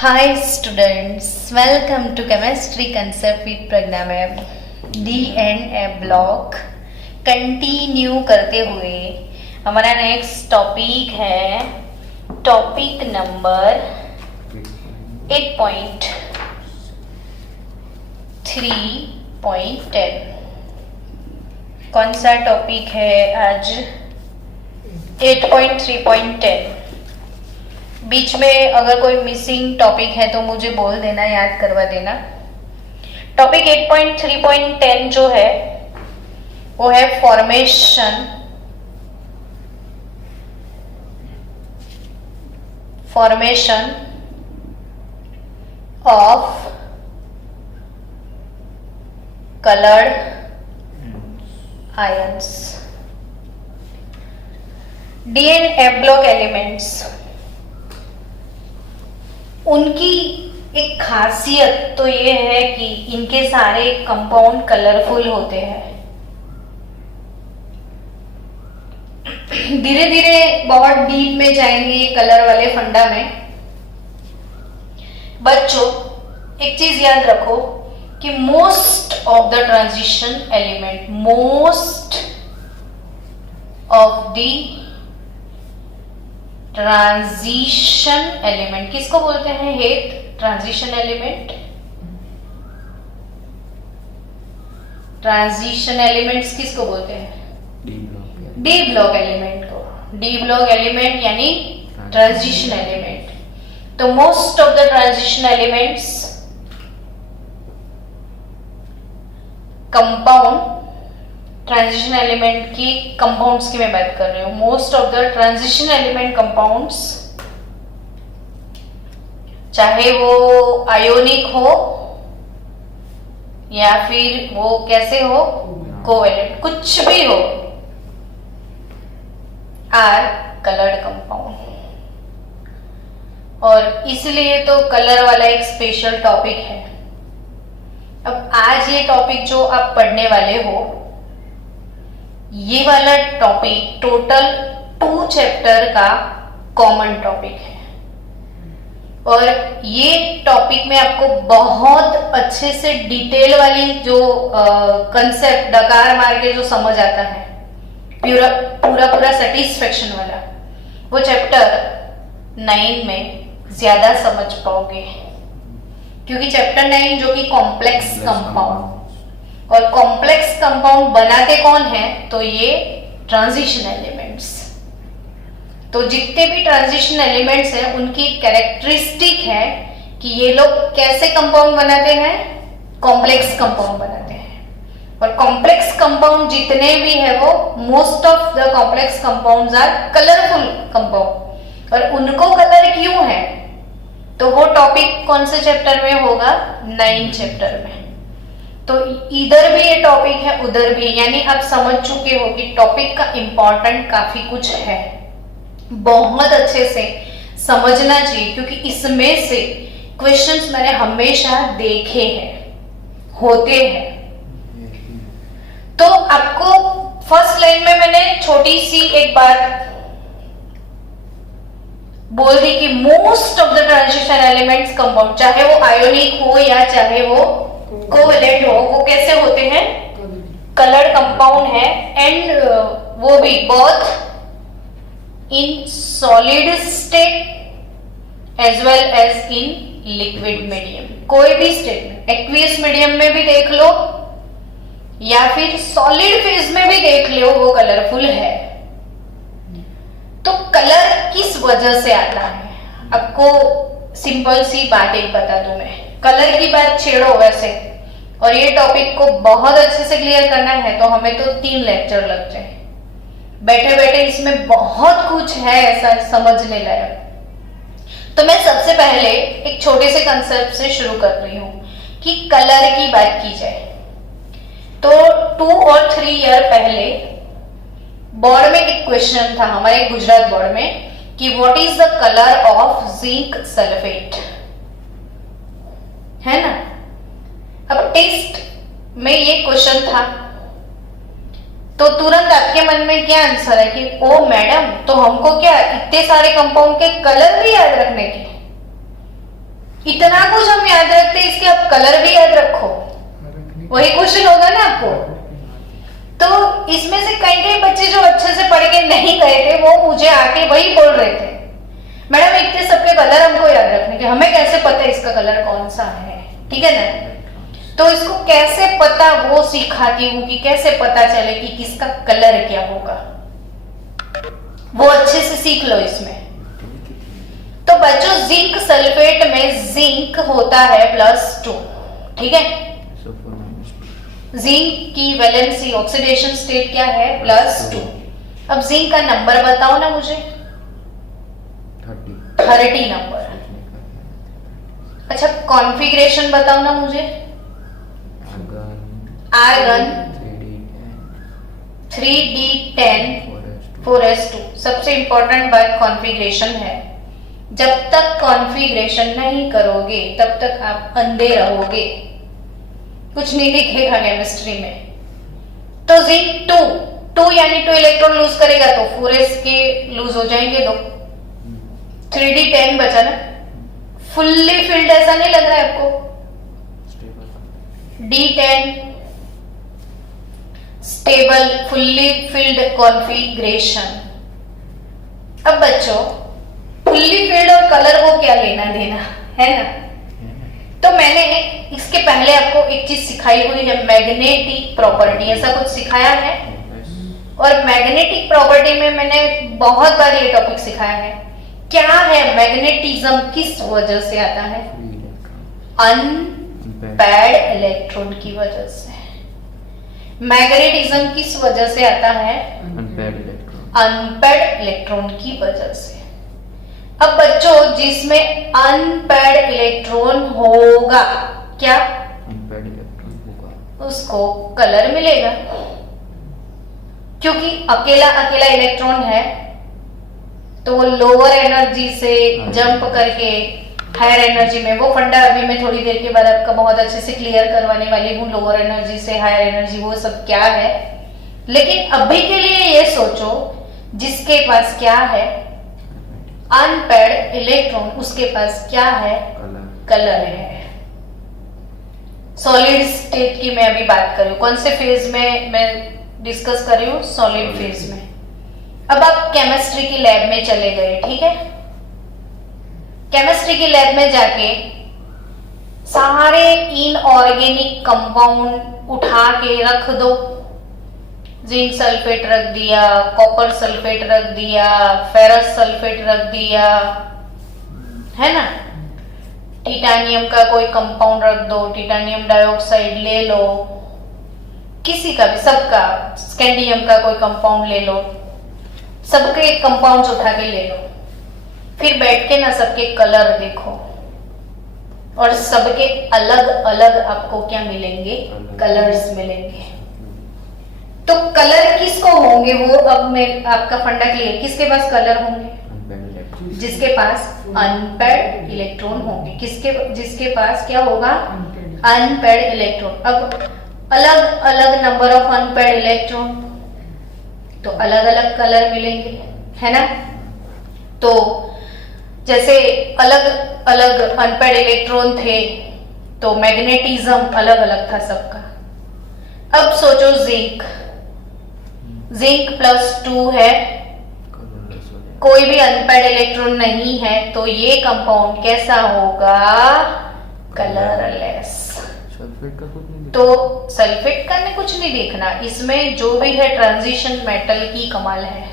Hi students, welcome to Chemistry Concept with Pragna ma'am. D&A block continue करते हुए हमारा next topic है topic number 8.3.10. कौन सा टॉपिक है आज? 8.3.10. बीच में अगर कोई मिसिंग टॉपिक है तो मुझे बोल देना, याद करवा देना. टॉपिक 8.3.10 जो है वो है formation of coloured ions. D and F block elements, उनकी एक खासियत तो ये है कि इनके सारे कंपाउंड कलरफुल होते हैं. धीरे धीरे बहुत डीप में जाएंगे कलर वाले फंडा में. बच्चों एक चीज याद रखो कि most of the transition element किसको बोलते हैं? हेत ट्रांजिशन एलिमेंट्स किसको बोलते हैं? डी ब्लॉक एलिमेंट को. डी ब्लॉक एलिमेंट यानी ट्रांजिशन एलिमेंट. तो most of the transition elements compound, transition element की कंपाउंड्स की मैं बात कर रही हूं. Most of the transition element compounds, चाहे वो आयोनिक हो या फिर वो कैसे हो, कोवेलेंट, कुछ भी हो, आर कलर्ड कंपाउंड. और इसलिए तो कलर वाला एक स्पेशल टॉपिक है. अब आज ये टॉपिक जो आप पढ़ने वाले हो, ये वाला टॉपिक टोटल 2 चैप्टर का कॉमन टॉपिक है. और ये टॉपिक में आपको बहुत अच्छे से डिटेल वाली जो कंसेप्ट डकार मार के जो समझ आता है, पूरा सेटिस्फेक्शन वाला, वो चैप्टर 9 में ज्यादा समझ पाओगे. क्योंकि चैप्टर 9 जो कि कॉम्प्लेक्स कंपाउंड, और कॉम्प्लेक्स कंपाउंड बनाते कौन है? तो ये ट्रांजिशन एलिमेंट्स. तो जितने भी ट्रांजिशन एलिमेंट्स हैं उनकी कैरेक्टरिस्टिक है कि ये लोग कैसे कंपाउंड बनाते हैं? कॉम्प्लेक्स कंपाउंड बनाते हैं. और कॉम्प्लेक्स कंपाउंड जितने भी है वो most of the complex compounds are colourful compound. और उनको कलर क्यों है? तो वो टॉपिक कौन से चैप्टर में होगा? 9 चैप्टर में. तो इधर भी ये टॉपिक है, उधर भी, यानी आप समझ चुके हो कि टॉपिक का इंपॉर्टेंट काफी कुछ है. बहुत अच्छे से समझना चाहिए क्योंकि इसमें से क्वेश्चंस मैंने हमेशा देखे हैं, होते हैं. तो आपको फर्स्ट लाइन में मैंने छोटी सी एक बात बोल दी कि most of the transition elements compound, चाहे वो आयोनिक हो या चाहे वो कोवेलेंट हो, वो कैसे होते हैं? कलर्ड कंपाउंड है. एंड वो भी both in solid state as well as in liquid medium. कोई भी स्टेट में, एक्वियस मीडियम में भी देख लो या फिर सॉलिड फेज में भी देख लो, वो कलरफुल है. तो कलर किस वजह से आता है? आपको सिंपल सी बात एक बता दूं मैं. कलर की बात छेड़ो वैसे, और ये टॉपिक को बहुत अच्छे से क्लियर करना है तो हमें तो 3 लेक्चर लग जाए. बैठे बैठे इसमें बहुत कुछ है ऐसा समझने लायक. तो मैं सबसे पहले एक छोटे से कंसेप्ट से शुरू कर रही हूं कि कलर की बात की जाए तो 2 और 3 ईयर पहले बोर्ड में एक क्वेश्चन था हमारे गुजरात बोर्ड में कि what is the colour of zinc sulphate, है ना. अब टेस्ट में ये क्वेश्चन था तो तुरंत आपके मन में क्या आंसर है कि ओ मैडम, तो हमको क्या इतने सारे कंपाउंड के कलर भी याद रखने के? इतना कुछ हम याद रखते हैं, इसके आप कलर भी याद रखो, वही क्वेश्चन होगा ना आपको। तो इसमें से कई कई बच्चे जो अच्छे से पढ़ के नहीं गए थे वो मुझे आके वही बोल रहे थे, मैडम इतने सबके कलर हमको याद रखने के, हमें कैसे पता है इसका कलर कौन सा है, ठीक है ना। तो इसको कैसे पता वो सिखाती हूँ कि कैसे पता चले कि किसका कलर क्या होगा, वो अच्छे से सीख लो इसमें। तो बच्चों जिंक सल्फेट में जिंक होता है +2, ठीक है। जिंक की वैलेंसी ऑक्सीडेशन स्टेट क्या है +2। अब जिंक का नंबर बताओ ना मुझे, 30 नंबर। अच्छा कॉन्फ़िगरेशन बताओ ना मुझे, आर्गन 3D10 4s2। सबसे इंपॉर्टेंट बात कॉन्फ़िगरेशन है, जब तक कॉन्फ़िगरेशन नहीं करोगे तब तक आप अंधे रहोगे, कुछ नहीं दिखेगा केमिस्ट्री में। तो जिंक 2 यानी 2 इलेक्ट्रॉन लूज करेगा तो 4s के लूज हो जाएंगे 2, 3D10 बचा ना। फुल्ली फिल्ड ऐसा नहीं लग रहा है आपको, D10 stable fully filled configuration. अब बच्चों फुल्ली फिल्ड और कलर को क्या लेना देना है ना। तो मैंने इसके पहले आपको एक चीज सिखाई हुई है, मैग्नेटिक प्रॉपर्टी, ऐसा कुछ सिखाया है। और मैग्नेटिक प्रॉपर्टी में मैंने बहुत बार ये टॉपिक सिखाया है। क्या है मैग्नेटिज्म, किस वजह से आता है, अनपेयर्ड इलेक्ट्रॉन की वजह से। मैग्नेटिज्म किस वजह से आता है, अनपेयर्ड इलेक्ट्रॉन की वजह से। अब बच्चों जिसमें अनपेयर्ड इलेक्ट्रॉन होगा, क्या अनपेयर्ड इलेक्ट्रॉन होगा, उसको कलर मिलेगा, क्योंकि अकेला अकेला इलेक्ट्रॉन है तो वो लोअर एनर्जी से जंप करके हायर एनर्जी में, वो फंडा अभी मैं थोड़ी देर के बाद आपका बहुत अच्छे से क्लियर करवाने वाली हूँ, लोअर एनर्जी से हायर एनर्जी वो सब क्या है। लेकिन अभी के लिए ये सोचो जिसके पास क्या है अनपेयर्ड इलेक्ट्रॉन, उसके पास क्या है, कलर है। सॉलिड स्टेट की मैं अभी बात कर रही हूँ, कौन से फेज में मैं डिस्कस कर रही हूँ, सॉलिड फेज में। अब आप केमिस्ट्री की लैब में चले गए, ठीक है। केमिस्ट्री की लैब में जाके सारे इनऑर्गेनिक कंपाउंड उठा के रख दो, जिंक सल्फेट रख दिया, कॉपर सल्फेट रख दिया, फेरस सल्फेट रख दिया, है ना। टिटानियम का कोई कंपाउंड रख दो, टिटानियम डाइऑक्साइड ले लो, किसी का भी, सबका, स्कैंडियम का कोई कंपाउंड ले लो, सबके कंपाउंड्स उठा के ले लो। फिर बैठ के ना सबके कलर देखो और सबके अलग अलग आपको क्या मिलेंगे, कलर्स मिलेंगे। तो कलर किसको होंगे, वो अब मैं आपका फंडा क्लियर, किसके पास कलर होंगे, जिसके पास अनपेयर्ड इलेक्ट्रॉन होंगे, जिसके पास क्या होगा, अनपेयर्ड इलेक्ट्रॉन। अब अलग अलग नंबर ऑफ अनपेयर्ड इलेक्ट्रॉन, तो अलग अलग कलर मिलेंगे, है ना। तो जैसे अलग अलग अनपेयर्ड इलेक्ट्रॉन थे तो मैग्नेटिज्म अलग अलग था सबका। अब सोचो जिंक +2 है, कोई भी अनपेयर्ड इलेक्ट्रॉन नहीं है, तो ये कंपाउंड कैसा होगा, कलरलेस। सल्फेट का कुछ नहीं, तो सल्फेट का में कुछ नहीं देखना, इसमें जो भी है ट्रांजिशन मेटल की कमाल है।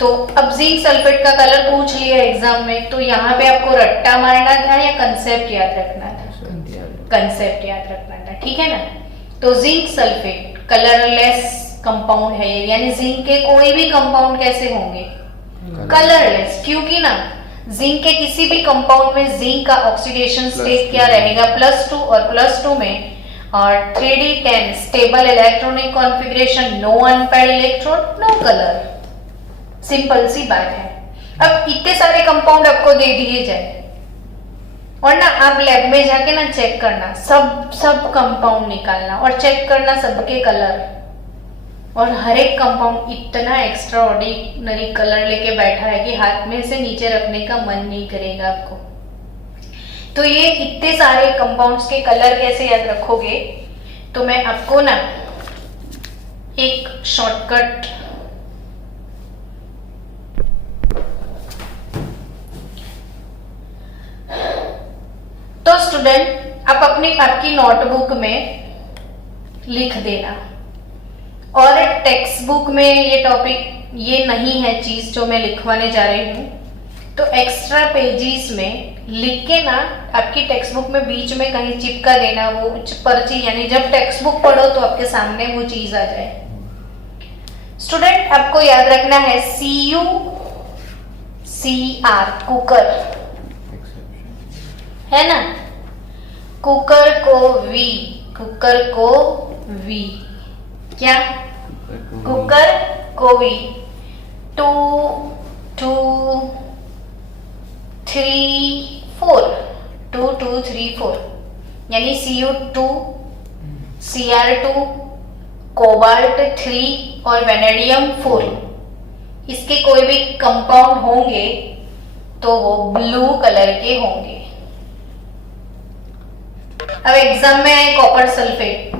तो अब जिंक सल्फेट का कलर पूछ लिया एग्जाम में, तो यहाँ पे आपको रट्टा मारना था या कंसेप्ट याद रखना था, कंसेप्ट याद रखना था, ठीक है ना। तो जिंक सल्फेट कलरलेस कंपाउंड है, यानी जिंक के कोई भी कंपाउंड कैसे होंगे, कलरलेस। क्योंकि ना जिंक के किसी भी कंपाउंड में जिंक का ऑक्सीडेशन स्टेट क्या रहेगा, +2, और +2 में और 3D10 stable electronic configuration, no unpaired electron, no colour. Simple सी बात है। अब इतने सारे कंपाउंड आपको दे दिए जाए और ना आप लैब में जाके ना चेक करना, सब कंपाउंड निकालना और चेक करना सबके कलर, और हर एक कंपाउंड इतना एक्स्ट्रा ऑर्डिनरी कलर लेके बैठा है कि हाथ में से नीचे रखने का मन नहीं करेगा आपको। तो ये इतने सारे कंपाउंड्स के कलर कैसे याद रखोगे, तो मैं आपको ना एक शॉर्टकट तो स्टूडेंट आप आपकी नोटबुक में लिख देना, और टेक्स्ट बुक में ये टॉपिक ये नहीं है चीज जो मैं लिखवाने जा रही हूँ, तो एक्स्ट्रा पेजेस में लिख के ना आपकी टेक्स्ट बुक में बीच में कहीं चिपका देना वो पर्ची, यानी जब टेक्स्ट बुक पढ़ो तो आपके सामने वो चीज आ जाए। स्टूडेंट आपको याद रखना है CUCR कुकर है ना, कुकर को V क्या, कुकर को V 2 2 3 4 2 2 3 4 यानी Cu2 Cr2 कोबाल्ट 3 और वेनेडियम 4, इसके कोई भी कंपाउंड होंगे तो वो ब्लू कलर के होंगे। अब एग्जाम में आए कॉपर सल्फेट,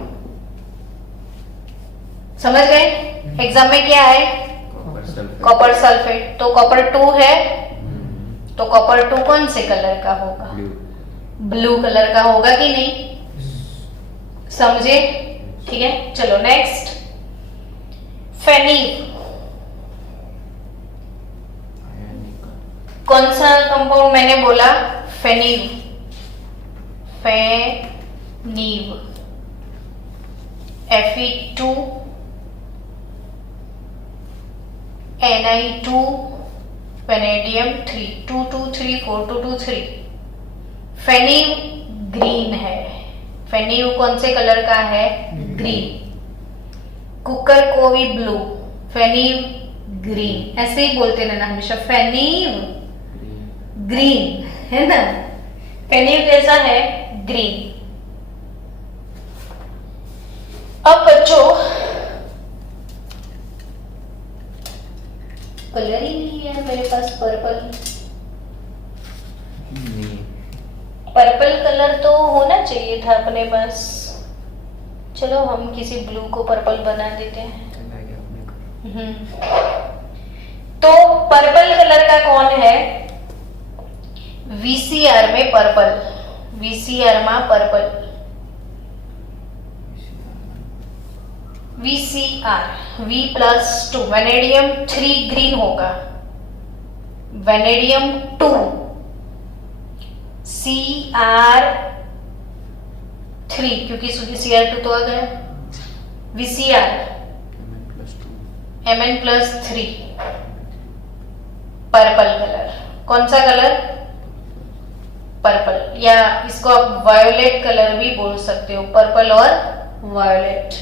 समझ गए? एग्जाम में क्या है? Copper sulphate. तो कॉपर 2 है, तो कॉपर 2 कौन से कलर का होगा? ब्लू कलर का होगा कि नहीं? समझे? ठीक है, चलो नेक्स्ट। फेनिव कौन सा कंपाउंड मैंने बोला? फेनिव। Fe2 Ni2 vanadium 3 2 2 3 4 2 2 3। फेनिव ग्रीन है। फेनिव कौन से कलर का है? ग्रीन। कुकर को भी ब्लू, फेनिव ग्रीन, ऐसे ही बोलते रहना हमेशा, फेनिव ग्रीन है ना। फेनिव कैसा है? ग्रीन। अब बच्चों कलर ही नहीं है मेरे पास, पर्पल कलर तो होना चाहिए था अपने पास। चलो हम किसी ब्लू को पर्पल बना देते हैं। तो पर्पल कलर का कौन है? VCR में पर्पल, VCR में purple, VCR V+2 vanadium 3 green होगा, वेनेडियम 2 Cr3 क्योंकि Cr2 तो आ गया, VCR Mn+3 पर्पल कलर। कौन सा कलर? पर्पल, या इसको आप वायोलेट कलर भी बोल सकते हो। पर्पल और वायोलेट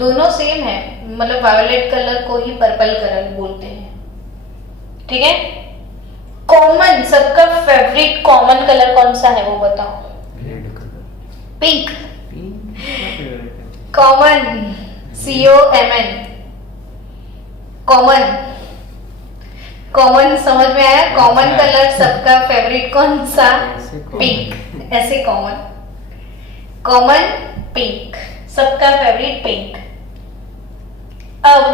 दोनों सेम है, मतलब वायोलेट कलर को ही पर्पल कलर बोलते हैं। ठीक है। कॉमन, सबका फेवरेट कॉमन कलर कौन सा है वो बताओ? Red colour. Pink. Common COMN, common. Common समझ में आया? कॉमन कलर सबका फेवरेट कौन सा? पिंक। ऐसे कॉमन, कॉमन पिंक, सबका फेवरेट पिंक। अब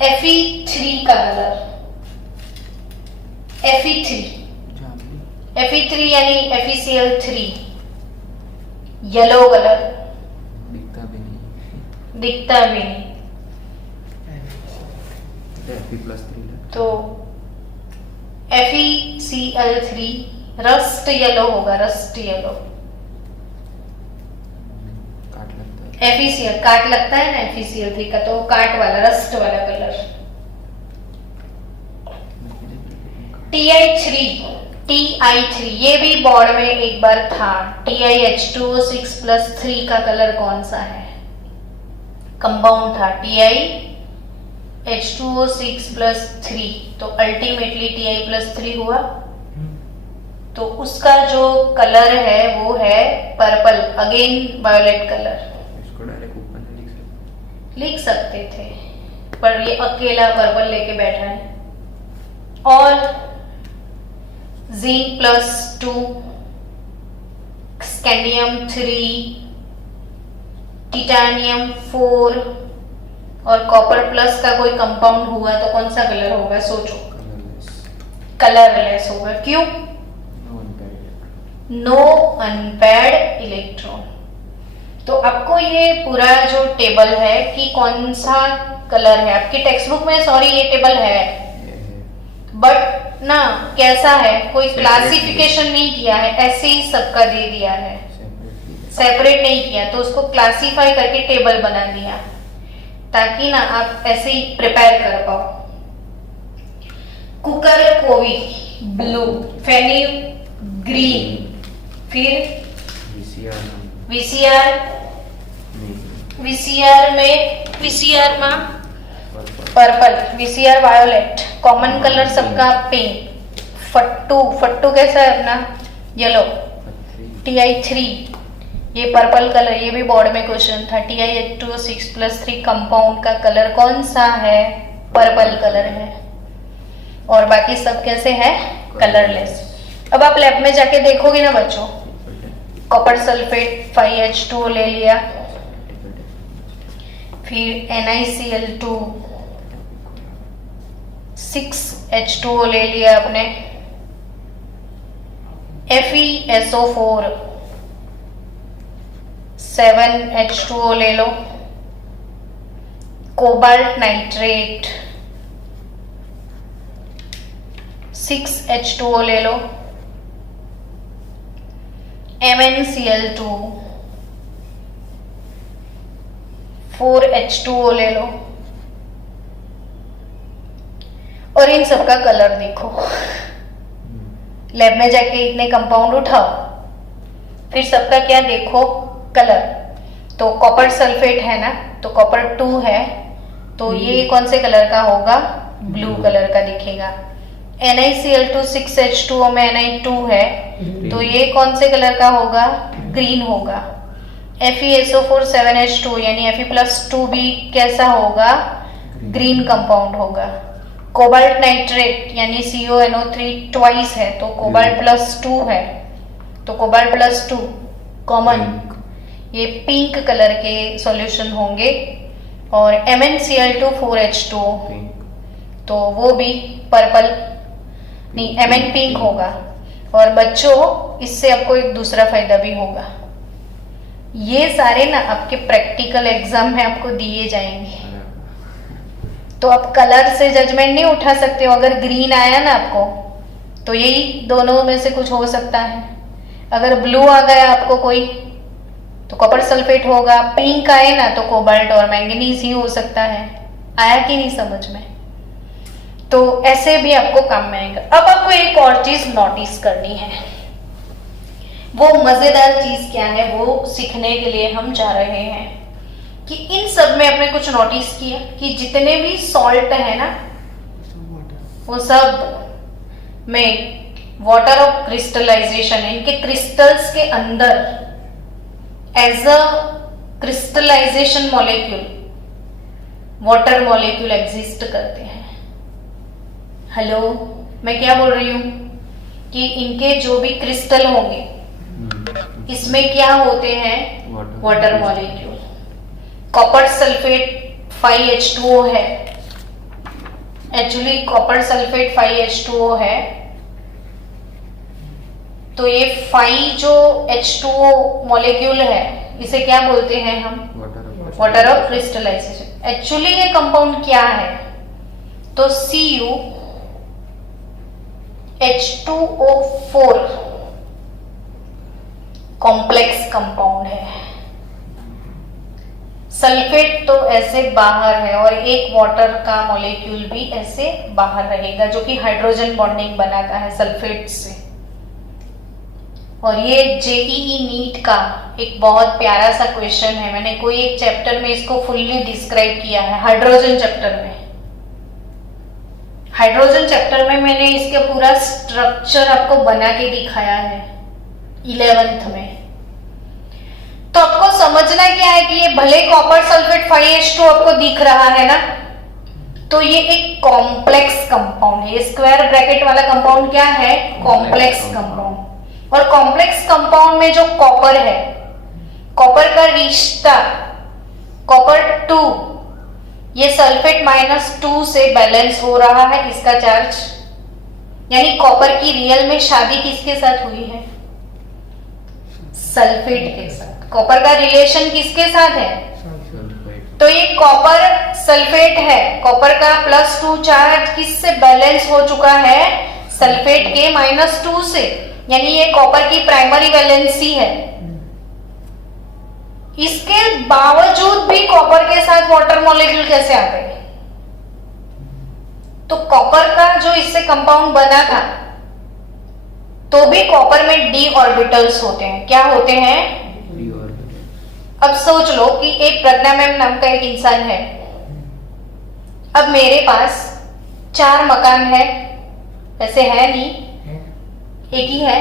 Fe3 का कलर, Fe3 यानी FeCl3 येलो कलर, दिखता भी नहीं। तो FeCl3 रस्ट येलो होगा, रस्ट येलो। FeCl काट लगता है ना FeCl3 का, तो काट वाला, रस्ट वाला कलर। Ti3 ये भी बोर्ड में एक बार था। TiH2O6+3 का कलर कौन सा है? कंपाउंड था TiH2O6+3, तो अल्टीमेटली Ti+3 हुआ। तो उसका जो कलर है वो है पर्पल, अगेन वायोलेट कलर। इसको डायरेक्ट ऊपर नहीं लिख सकते थे, पर ये अकेला पर्पल लेके बैठा है। और जिंक +2, स्कैंडियम 3, टिटानियम 4 और कॉपर प्लस का कोई कंपाउंड हुआ तो कौन सा कलर होगा? सोचो। कलरलेस होगा। क्यों? No unpaired electron. तो आपको ये पूरा जो टेबल है कि कौन सा कलर है, आपकी टेक्स्ट बुक में सॉरी ये टेबल है, बट ना कैसा है, कोई क्लासिफिकेशन नहीं किया है, ऐसे ही सबका दे दिया है, सेपरेट नहीं किया, तो उसको क्लासिफाई करके टेबल बना दिया ताकि ना आप ऐसे ही प्रिपेयर कर पाओ। कुकर कोवी ब्लू, फेनी ग्रीन, फिर वीसीआर में purple, VCR violet, common colour सबका पिंक, फट्टू कैसा है अपना? येलो, TI3 ये पर्पल कलर, ये भी बोर्ड में क्वेश्चन था। TiH2O6+3 कंपाउंड का कलर कौन सा है? पर्पल कलर है। और बाकी सब कैसे है? कलरलेस। अब आप लैब में जाके देखोगे ना बच्चों, कॉपर सल्फेट 5H2O ले लिया, फिर NiCl2 6H2O ले लिया आपने, FeSO4 7H2O ले लो, कोबाल्ट नाइट्रेट 6H2O ले लो, MnCl2 4H2O ले लो, और इन सब का कलर देखो। लैब में जाके इतने कंपाउंड उठाओ, फिर सबका क्या देखो? कलर। तो कॉपर सल्फेट है ना, तो कॉपर 2 है, तो ये कौन से कलर का होगा? ब्लू कलर का दिखेगा। NiCl2 6H2O में Ni2 है, तो ये कौन से कलर का होगा? ग्रीन होगा। FeSO4 7H2 यानी Fe+2 भी कैसा होगा? ग्रीन कंपाउंड होगा। कोबाल्ट नाइट्रेट यानी CONO3 ट्वाइस है, तो कोबाल्ट +2 है, तो कोबाल्ट +2 कॉमन, ये पिंक कलर के सॉल्यूशन होंगे। और MnCl2 4H2O तो वो भी पर्पल नहीं, Mn पिंक होगा। और बच्चों इससे आपको एक दूसरा फायदा भी होगा, ये सारे ना आपके प्रैक्टिकल एग्जाम में आपको दिए जाएंगे, तो आप कलर से जजमेंट नहीं उठा सकते हो। अगर ग्रीन आया ना आपको, तो यही दोनों में से कुछ हो सकता है। अगर ब्लू आ गया आपको कोई, तो कॉपर सल्फेट होगा। पिंक आए ना, तो कोबाल्ट और मैंगनीज ही हो सकता है। आया कि नहीं समझ में? तो ऐसे भी आपको काम में आएगा। अब आपको एक और चीज नोटिस करनी है, वो मजेदार चीज क्या है वो सीखने के लिए हम जा रहे हैं कि इन सब में आपने कुछ नोटिस किया कि जितने भी सॉल्ट है ना, वो सब में वाटर ऑफ क्रिस्टलाइजेशन है, इनके क्रिस्टल्स के अंदर as a crystallization molecule water molecule exist करते हैं। हेलो, मैं क्या बोल रही हूं कि इनके जो भी क्रिस्टल होंगे इसमें क्या होते हैं? Water molecule. Copper sulphate 5H2O है, एक्चुअली कॉपर सल्फेट 5H2O है, तो ये 5 जो H2O मॉलिक्यूल है इसे क्या बोलते हैं हम? Water of crystallization. एक्चुअली ये कंपाउंड क्या है? तो Cu H2O4 कॉम्प्लेक्स कंपाउंड है। सल्फेट तो ऐसे बाहर है और एक वाटर का मॉलिक्यूल भी ऐसे बाहर रहेगा जो कि हाइड्रोजन बॉन्डिंग बनाता है सल्फेट से। और ये JEE नीट का एक बहुत प्यारा सा क्वेश्चन है, मैंने कोई एक चैप्टर में इसको फुल्ली डिस्क्राइब किया है, हाइड्रोजन चैप्टर में। हाइड्रोजन चैप्टर में मैंने इसका पूरा स्ट्रक्चर आपको बना के दिखाया है 11th में। तो आपको समझना क्या है कि ये भले कॉपर सल्फेट 5H2 आपको दिख रहा है ना, तो ये एक कॉम्प्लेक्स कंपाउंड है। स्क्वायर ब्रैकेट वाला कंपाउंड क्या है? Complex compound. और कॉम्प्लेक्स कंपाउंड में जो कॉपर है, कॉपर का रिश्ता कॉपर 2, ये सल्फेट -2 से बैलेंस हो रहा है इसका चार्ज। यानी कॉपर की रियल में शादी किसके साथ हुई है? सल्फेट के साथ। कॉपर का रिलेशन किसके साथ है? तो ये कॉपर सल्फेट है, कॉपर का +2 चार्ज किससे बैलेंस हो चुका है? सल्फेट के -2 से। यानी ये कॉपर की प्राइमरी वैलेंसी है। इसके बावजूद भी कॉपर के साथ वाटर मॉलिक्यूल कैसे आ गए? तो कॉपर का जो इससे कंपाउंड बना था, तो भी कॉपर में d ऑर्बिटल्स होते हैं। क्या होते हैं? d orbital. अब सोच लो कि एक प्रज्ञा मैम नाम का एक इंसान है। अब मेरे पास 4 मकान है, वैसे है नहीं, एक ही है,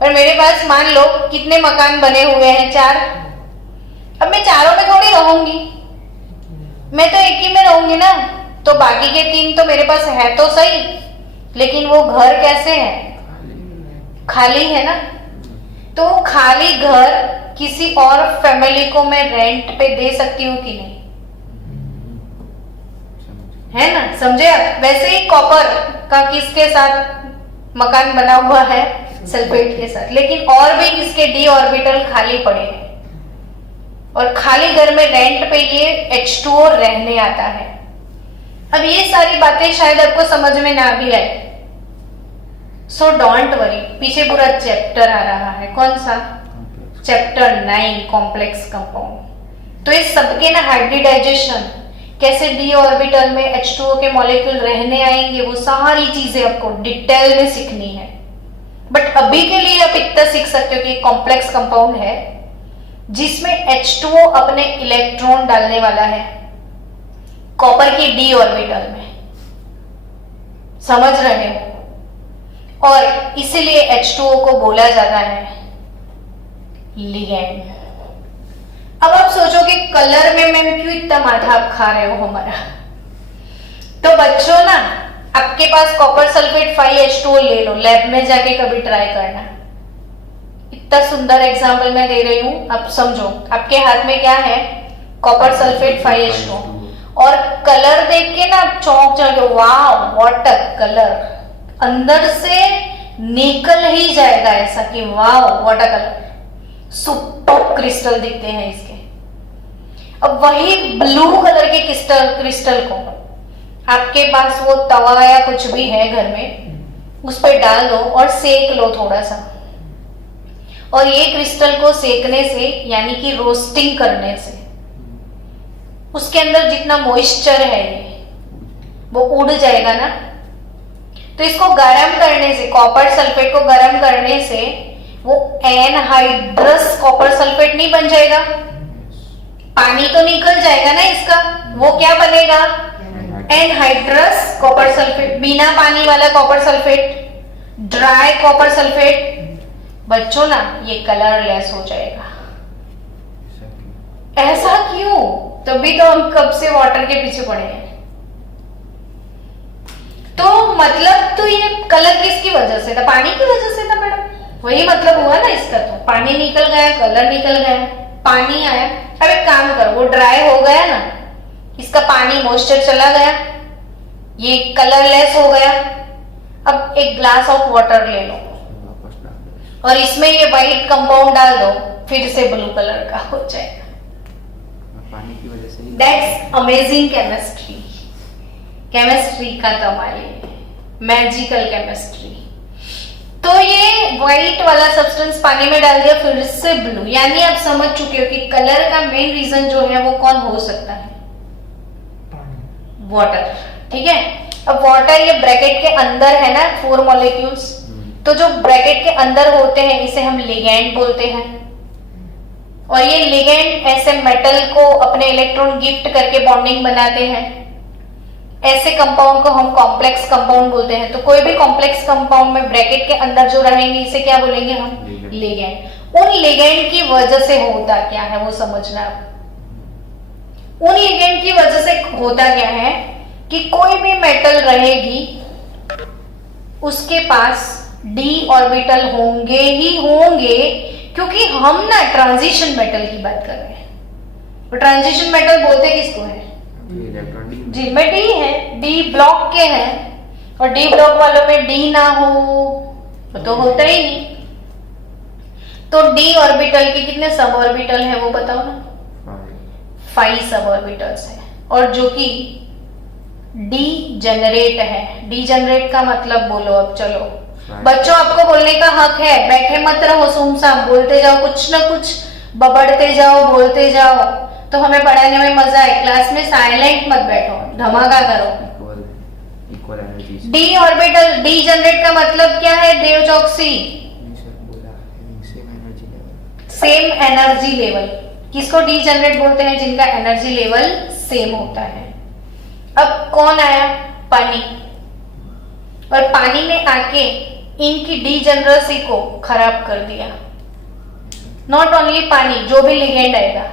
पर मेरे पास मान लो कितने मकान बने हुए हैं? 4। अब मैं चारों में थोड़ी रहूंगी, मैं तो एक ही में रहूंगी ना। तो बाकी के 3 तो मेरे पास है तो सही, लेकिन वो घर कैसे है? खाली है ना। तो खाली घर किसी और फैमिली को मैं रेंट पे दे सकती हूँ कि नहीं? है ना, समझे आप? वैसे ही कॉपर का किसके साथ मकान बना हुआ है? सल्फेट के साथ। लेकिन और भी इसके d ऑर्बिटल खाली पड़े हैं, और खाली घर में रेंट पे ये H2O रहने आता है। अब ये सारी बातें शायद आपको समझ में ना भी आए, सो डोंट वरी, पीछे पूरा चैप्टर आ रहा है। कौन सा? Chapter 9, complex compound. तो इस सबके ना हाइब्रिडाइजेशन, कैसे d ऑर्बिटल में H2O के मॉलिक्यूल रहने आएंगे, वो सारी चीजें आपको डिटेल में सीखनी है। बट अभी के लिए आप इतना सीख सकते हो कि कॉम्प्लेक्स कंपाउंड है जिसमें H2O अपने इलेक्ट्रॉन डालने वाला है कॉपर की d ऑर्बिटल में। समझ रहे हो? और इसीलिए H2O को बोला जाता है लिगेंड। अब आप सोचो कि कलर में मैम क्यों इतना माथा आप खा रहे हो हमारा? तो बच्चों ना, आपके पास कॉपर सल्फेट 5H2O ले लो, लैब में जाके कभी ट्राई करना। इतना सुंदर एग्जाम्पल मैं दे रही हूं, आप समझो। आपके हाथ में क्या है? Copper sulphate 5H2O। और कलर देख के ना आप चौंक जाओगे, वाह व्हाट अ कलर। अंदर से निकल ही जाएगा ऐसा कि वाह what a colour, super crystal दिखते हैं इसके। अब वही ब्लू कलर के क्रिस्टल को आपके पास वो तवा या कुछ भी है घर में, उस पर डाल दो और सेक लो थोड़ा सा। और ये क्रिस्टल को सेकने से, यानी कि रोस्टिंग करने से, उसके अंदर जितना मॉइस्चर है वो उड़ जाएगा ना। तो इसको गर्म करने से, कॉपर सल्फेट को गर्म करने से वो एनहाइड्रस कॉपर सल्फेट नहीं बन जाएगा? पानी तो निकल जाएगा ना इसका, वो क्या बनेगा? Anhydrous copper sulphate. बिना पानी वाला copper sulphate, dry copper sulphate. बच्चों ना, ये कलरलेस हो जाएगा। ऐसा क्यों? तभी तो हम कब से वाटर के पीछे पड़े हैं। तो मतलब तो ये कलर किसकी वजह से था? पानी की वजह से था मैडम। वही मतलब हुआ ना इसका। तो पानी निकल गया, कलर निकल गया, पानी आया। अब एक काम करो, वो ड्राई हो गया ना, इसका पानी मॉइस्चर चला गया, ये कलरलेस हो गया। अब एक ग्लास ऑफ वाटर ले लो और इसमें ये व्हाइट कंपाउंड डाल दो, फिर से ब्लू कलर का हो जाएगा। पानी की वजह से। That's amazing chemistry. केमिस्ट्री का कमाल है, मैजिकल केमिस्ट्री। तो ये व्हाइट वाला सब्सटेंस पानी में डाल दिया, फिर से ब्लू। यानी आप समझ चुके हो कि कलर का मेन रीजन जो है वो कौन हो सकता है? वाटर। ठीक है। अब वाटर ये ब्रैकेट के अंदर है ना, 4 मॉलिक्यूल्स। तो जो ब्रैकेट के अंदर होते हैं इसे हम लिगेंड बोलते हैं। और ये लिगेंड ऐसे मेटल को अपने इलेक्ट्रॉन गिफ्ट करके बॉन्डिंग बनाते हैं। ऐसे कंपाउंड को हम कॉम्प्लेक्स कंपाउंड बोलते हैं। तो कोई भी कॉम्प्लेक्स कंपाउंड में ब्रैकेट के अंदर जो रहेंगे इसे क्या बोलेंगे हम? लिगेंड। उन लिगेंड की वजह से होता क्या है वो समझना। उन लिगेंड की वजह से होता क्या है कि कोई भी मेटल रहेगी उसके पास d ऑर्बिटल होंगे ही होंगे, क्योंकि हम ना ट्रांजिशन मेटल की बात कर रहे हैं। तो ट्रांजिशन मेटल बोलते किसको है? इलेक्ट्रॉन डी जी में डी है, डी ब्लॉक के हैं, और डी ब्लॉक वालों में डी ना हो तो होता ही नहीं। तो डी ऑर्बिटल के कितने सब ऑर्बिटल है वो बताओ ना? 5 सब ऑर्बिटल्स है, और जो कि डी जनरेट है। डी जनरेट का मतलब बोलो अब, चलो बच्चों आपको बोलने का हक है, बैठे मत रहो सुमसाम, बोलते जाओ, कुछ ना कुछ बबड़ते जाओ, बोलते जाओ, तो हमें पढ़ाने में मजा आए। क्लास में साइलेंट मत बैठो, धमाका करो। Equal energy D orbital, degenerate का मतलब क्या है देवचौकसी? Same energy level. किसको डी जनरेट बोलते हैं? जिनका एनर्जी लेवल सेम होता है। अब कौन आया? पानी। और पानी ने आके इनकी डीजनरेसी को खराब कर दिया। नॉट ओनली पानी, जो भी लिगेंड आएगा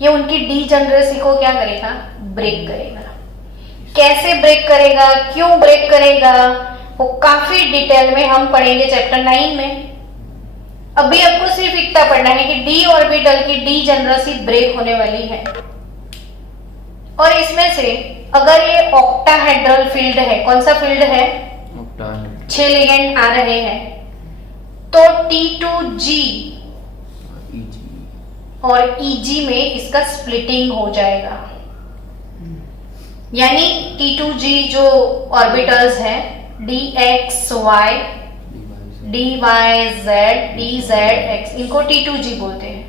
ये उनकी डीजनरेसी को क्या करेगा? ब्रेक करेगा। कैसे ब्रेक करेगा, क्यों ब्रेक करेगा, वो काफी डिटेल में हम पढ़ेंगे चैप्टर 9 में। अभी आपको सिर्फ इतना पढ़ना है कि डी ऑर्बिटल की डीजनरेसी ब्रेक होने वाली है, और इसमें से अगर ये ऑक्टाहेड्रल फील्ड है, कौन सा फील्ड है? 6 लिगेंड आ रहे हैं, तो T2G और EG में इसका स्प्लिटिंग हो जाएगा। यानी T2G जो ऑर्बिटल्स हैं, DXY, DYZ, DZX, इनको T2G बोलते हैं।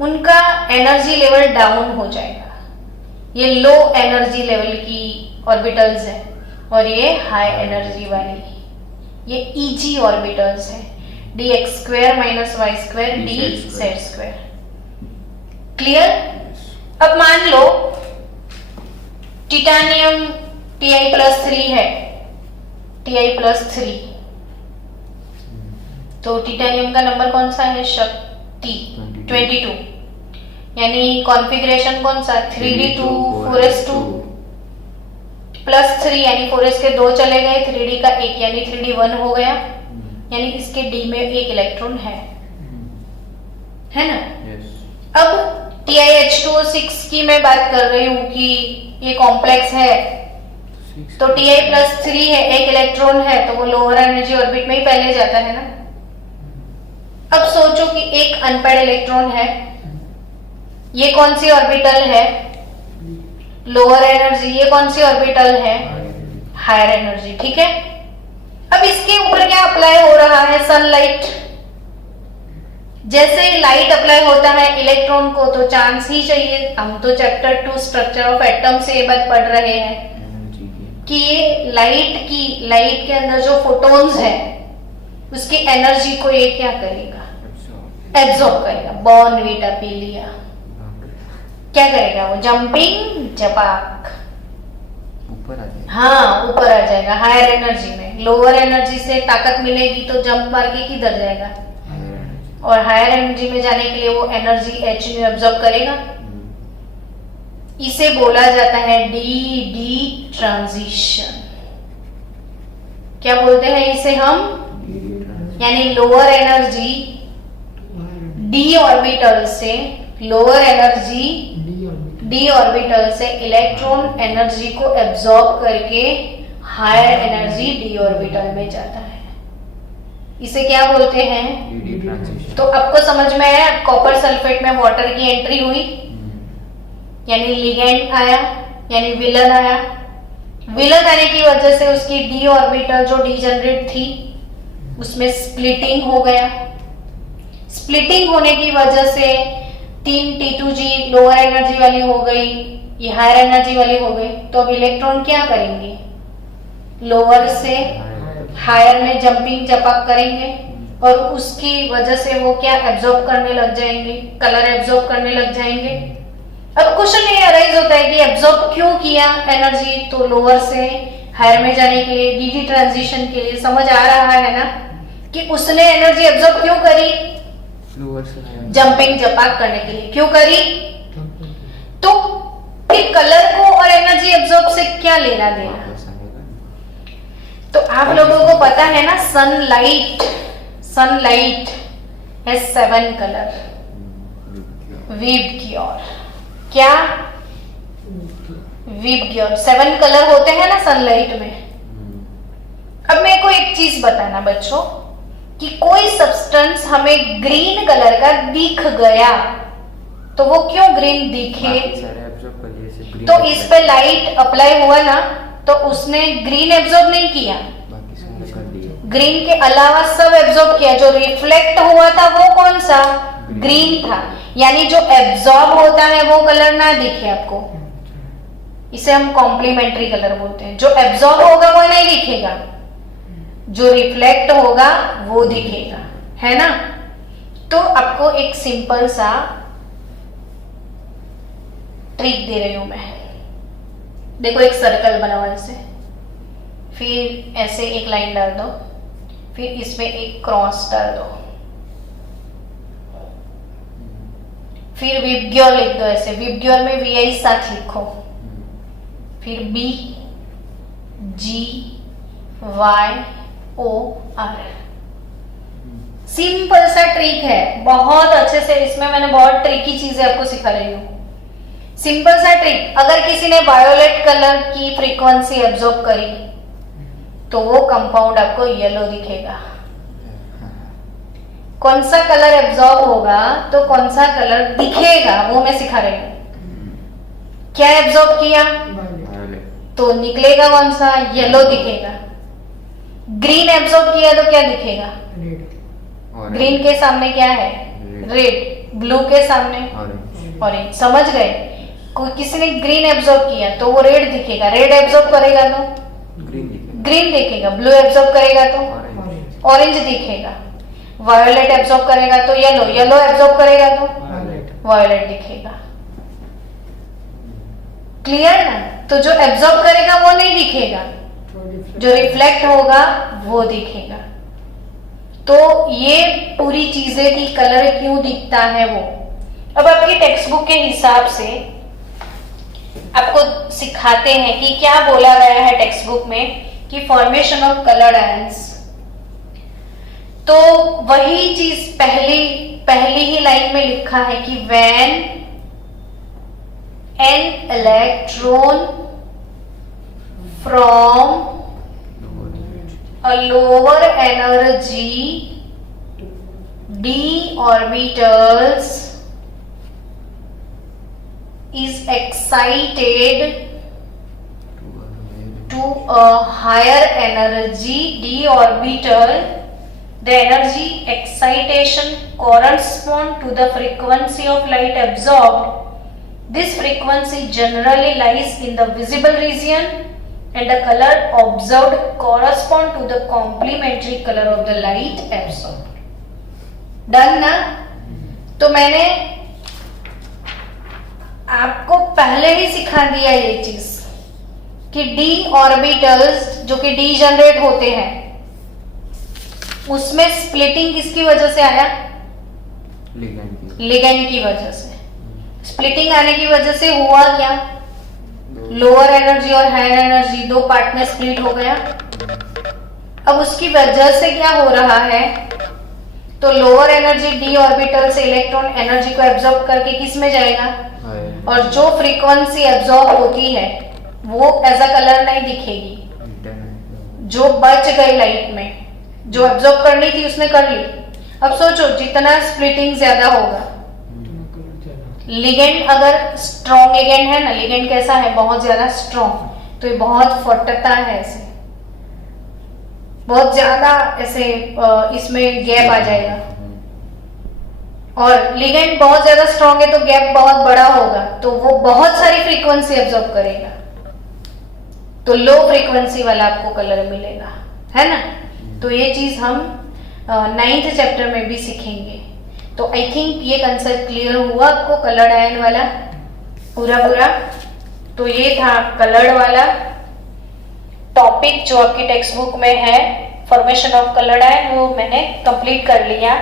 उनका एनर्जी लेवल डाउन हो जाएगा। ये लो एनर्जी लेवल की ऑर्बिटल्स हैं, और ये हाई एनर्जी वाली ये EG ऑर्बिटल्स हैं, dx² - y² dz²। क्लियर? अब मान लो टिटानियम Ti+3 है, Ti+3, तो टिटानियम का नंबर कौन सा है? शक्ति 22। यानी कॉन्फ़िगरेशन कौन सा? 3d2 4s2 +3, यानी 4s के 2 चले गए, 3d का 1 यानी 3d1 हो गया। यानी इसके d में 1 इलेक्ट्रॉन है ना? अब TiH2O6 की मैं बात कर रही हूं कि ये कॉम्प्लेक्स है, तो Ti+3 है, 1 इलेक्ट्रॉन है, तो वो लोअर एनर्जी ऑर्बिट में ही पहले जाता है ना। अब सोचो कि एक अनपेड इलेक्ट्रॉन है, ये कौन सी ऑर्बिटल है? Lower energy. ये कौन सी ऑर्बिटल है? Higher energy. ठीक है, अब इसके ऊपर क्या अप्लाई हो रहा है? सनलाइट। जैसे लाइट अप्लाई होता है इलेक्ट्रॉन को, तो चांस ही चाहिए। हम तो चैप्टर 2 स्ट्रक्चर ऑफ एटम से ये बात पढ़ रहे हैं कि ये लाइट के अंदर जो फोटॉन्स है उसकी एनर्जी को ये क्या करेगा? एब्जॉर्ब करेगा। बॉर्नवीटा पी लिया, क्या करेगा वो? जंपिंग जपाक, ऊपर आ जाएगा। हाँ, ऊपर आ जाएगा हायर एनर्जी में। लोअर एनर्जी से ताकत मिलेगी तो जंप मार के किधर जाएगा? और हायर एनर्जी में जाने के लिए वो एनर्जी H में एब्जॉर्ब करेगा। इसे बोला जाता है डी ट्रांजिशन। क्या बोलते हैं इसे हम? यानी लोअर एनर्जी डी ऑर्बिटल से, लोअर एनर्जी डी ऑर्बिटल से इलेक्ट्रॉन एनर्जी को एब्जॉर्ब करके हायर एनर्जी डी ऑर्बिटल में जाता है। इसे क्या बोलते हैं? तो आपको समझ में आया? कॉपर सल्फेट में वाटर की एंट्री हुई, यानी लिगेंड आया, यानी विलन आया। विलन आने की वजह से उसकी डी ऑर्बिटल जो डीजनरेट थी उसमें स्प्लिटिंग हो गया। स्प्लिटिंग होने की वजह से 3 T2G लोअर एनर्जी वाली हो गई, ये हायर एनर्जी वाली हो गई। तो अब इलेक्ट्रॉन क्या करेंगे? लोअर से हायर में जंपिंग जपक करेंगे, और उसकी वजह से वो क्या एब्जॉर्ब करने लग जाएंगे? कलर एब्जॉर्ब करने लग जाएंगे। अब क्वेश्चन ये अराइज होता है कि एब्जॉर्ब क्यों किया एनर्जी? तो लोअर से हायर में जाने के लिए, डी ट्रांजिशन के लिए। समझ आ रहा है ना कि उसने एनर्जी एब्जॉर्ब क्यों करी? जंपिंग जपाक करने के लिए। क्यों करी? तो कि कलर को और एनर्जी एब्जॉर्ब से क्या लेना देना। वापस आएगा। तो आप लोगों को पता है ना, सनलाइट है 7 कलर, विबग्योर, क्या विबग्योर 7 कलर होते हैं ना सनलाइट में। अब मेरे को एक चीज बताना बच्चों कि कोई सब्सटेंस हमें ग्रीन कलर का दिख गया तो वो क्यों ग्रीन दिखे, बाकी सारे absorb कर लिए, सिर्फ green तो इस absorb- पे लाइट अप्लाई हुआ ना तो उसने ग्रीन एब्जॉर्ब नहीं किया, बाकी सारे कर दिए। ग्रीन के अलावा सब एब्जॉर्ब किया। जो रिफ्लेक्ट हुआ था वो कौन सा, ग्रीन था। यानी जो एब्जॉर्ब होता है वो कलर ना दिखे आपको, इसे हम कॉम्प्लीमेंट्री कलर बोलते हैं। जो एब्जॉर्ब होगा वो नहीं दिखेगा, जो रिफ्लेक्ट होगा वो दिखेगा, है ना। तो आपको एक सिंपल सा ट्रिक दे रही हूं मैं। देखो एक सर्कल बनाओ ऐसे, फिर ऐसे एक लाइन डाल दो, फिर इसमें एक क्रॉस डाल दो, फिर विबग्योर लिख दो ऐसे, विबग्योर में VI साथ लिखो, फिर BGYOR। सिंपल सा ट्रिक है, बहुत अच्छे से, इसमें मैंने बहुत ट्रिकी चीजें आपको सिखा रही हूँ। सिंपल सा ट्रिक, अगर किसी ने वायोलेट कलर की फ्रीक्वेंसी एब्जॉर्ब करी तो वो कंपाउंड आपको येलो दिखेगा। कौन सा कलर एब्जॉर्ब होगा तो कौन सा कलर दिखेगा वो मैं सिखा रही हूँ। क्या एब्जॉर्ब किया Violet। तो निकलेगा कौन सा, येलो दिखेगा। ग्रीन एब्जॉर्ब किया तो क्या दिखेगा, Orange। ग्रीन के सामने क्या है, रेड, ब्लू के सामने Orange। ऑरेंज। समझ गए, कोई किसी ने ग्रीन एब्जॉर्ब किया तो वो रेड दिखेगा, रेड एब्जॉर्ब करेगा तो Green दिखेगा। ग्रीन दिखेगा, ब्लू एब्जॉर्ब करेगा तो Orange। ऑरेंज दिखेगा, वायोलेट एब्जॉर्ब करेगा तो येलो, येलो एब्जॉर्ब करेगा तो वायोलेट दिखेगा। क्लियर ना। तो जो एब्जॉर्ब करेगा वो नहीं दिखेगा, जो रिफ्लेक्ट होगा वो दिखेगा। तो ये पूरी चीजें थी, कलर क्यों दिखता है वो। अब आपकी टेक्स्ट बुक के हिसाब से आपको सिखाते हैं कि क्या बोला गया है टेक्स्ट बुक में कि फॉर्मेशन ऑफ कलर्ड आयंस। तो वही चीज पहली ही लाइन में लिखा है कि when an electron from a lower energy d orbitals is excited to a higher energy d orbital, the energy excitation corresponds to the frequency of light absorbed. This frequency generally lies in the visible region and the color observed correspond to the complementary color of the light absorbed. Done ना। तो मैंने आपको पहले ही सिखा दिया ये चीज कि डी ऑर्बिटल्स जो कि डी जनरेट होते हैं उसमें स्प्लिटिंग किसकी वजह से आया, लिगेंड की वजह से। स्प्लिटिंग आने की वजह से हुआ क्या, लोअर एनर्जी और हायर एनर्जी दो पार्ट में स्प्लिट हो गया। अब उसकी वजह से क्या हो रहा है, तो लोअर एनर्जी डी ऑर्बिटल से इलेक्ट्रॉन एनर्जी को एब्जॉर्ब करके किस में जाएगा, और जो फ्रीक्वेंसी एब्जॉर्ब होती है वो एज अ कलर नहीं दिखेगी, जो बच गई लाइट में, जो एब्जॉर्ब करनी थी उसने कर ली। अब सोचो जितना स्प्लिटिंग ज्यादा होगा, लिगेंड अगर स्ट्रॉन्ग लिगेंड है ना, लिगेंड कैसा है, बहुत ज्यादा स्ट्रॉन्ग, तो ये बहुत फटता है ऐसे, बहुत ज्यादा ऐसे इसमें गैप आ जाएगा। और लिगेंड बहुत ज्यादा स्ट्रॉन्ग है तो गैप बहुत बड़ा होगा, तो वो बहुत सारी फ्रीक्वेंसी एब्जॉर्ब करेगा, तो लो फ्रीक्वेंसी वाला आपको कलर मिलेगा, है ना। तो ये चीज हम 9th चैप्टर में भी सीखेंगे। तो आई थिंक ये कंसेप्ट क्लियर हुआ आपको, कलर्ड आयन वाला पूरा। तो ये था कलर्ड वाला टॉपिक जो आपकी टेक्स्ट बुक में है, फॉर्मेशन ऑफ कलर्ड आयन, वो मैंने कंप्लीट कर लिया।